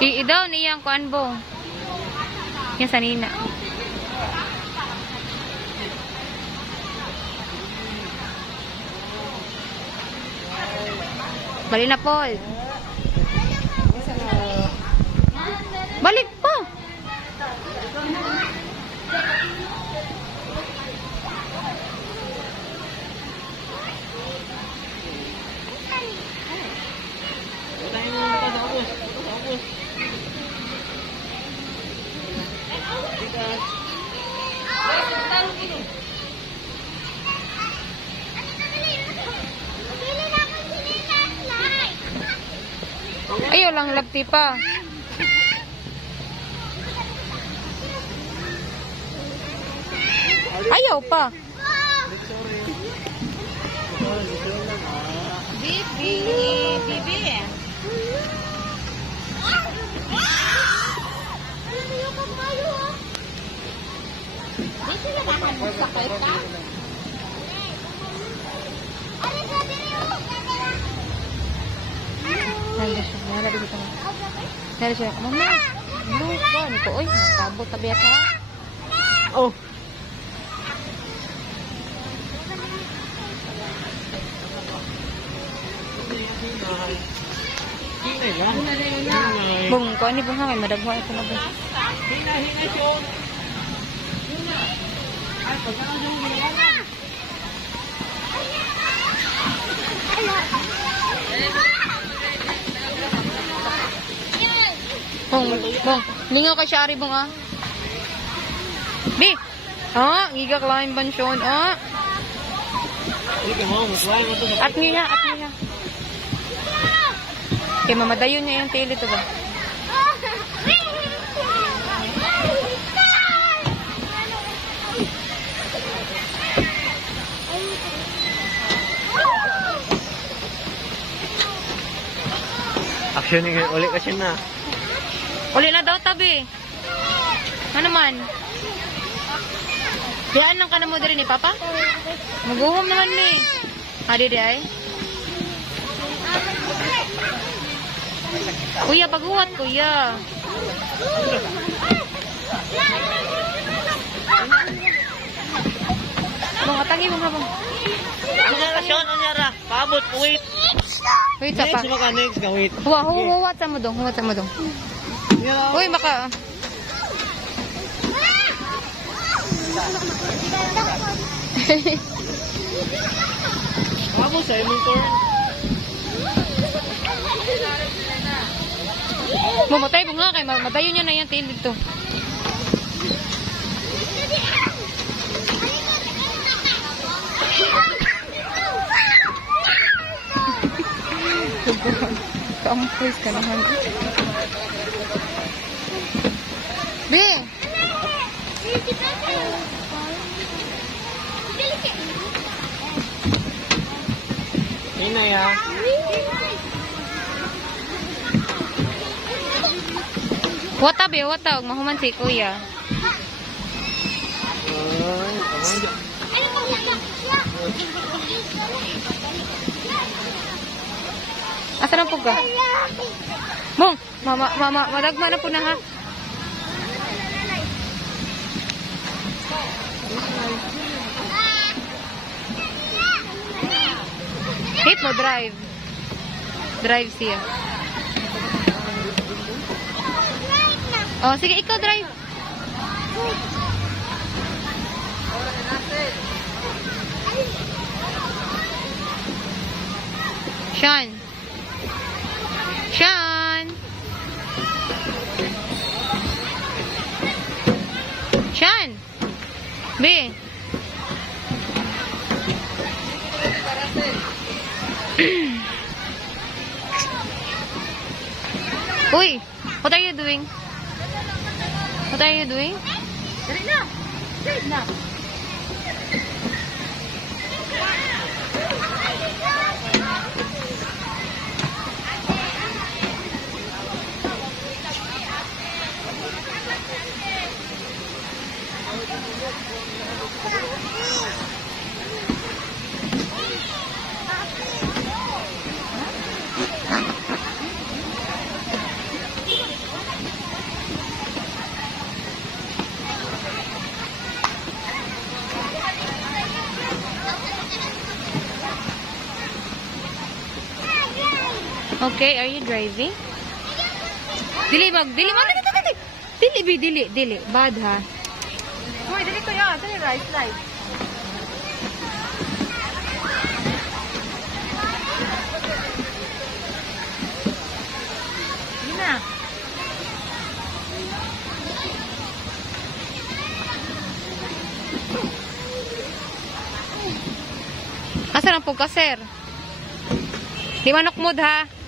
Idaw niyang kuan bo. Yan sa nina. Balik na, Paul. Balik pa. Ayaw lang labti pa. Ayaw pa. Bibi, bibi. Nari siya. Mama. Lupa. Niko. Uy. Natabot. Tabi ata. Oh. Bung. Kau ni bung hangay. Madagwa ito na bung. Hina siya. Ay, pagkakang yung hina. Bong, lingaw kay Shari bong ah. Bi. Ah, giga climb bansyon ah. At niya. Kay mamadayon niya yung tail ito ba? Action nga ulit kasi na. Uli na daw tabi. Ano man? Diyan lang ka na mo diri ni Papa? Maguhom naman ni. Hadi di ay. Kuya, paguwat kuya. Bang, atangi mo habang. Ano nga rasyon? Ano nga ra? Paabot, wait. Wait, sa pa. Next, maka next ka, wait. Huwat sa mo dong. Uy, maka. Paabot sa imong turn. Mamatay mo nga kay matayo niya na yan tail dito. Kampres ka naman. Be! Hina ya. Wata be, wata. Mahuman si kuya. Asa na po ka? Mong, madagma na po na ha. Hit mo, drive. Drive siya. Oh, sige, ikaw drive. Sean. Sean. Sean. B. Uy, what are you doing? What are you doing? Dali na. Dali na. Okay, are you driving? Dili. Dili. Bad ha. Uy, dili ko yan. Dili, right, right. Yun na. Asa na po ka, sir? Di manok mood ha.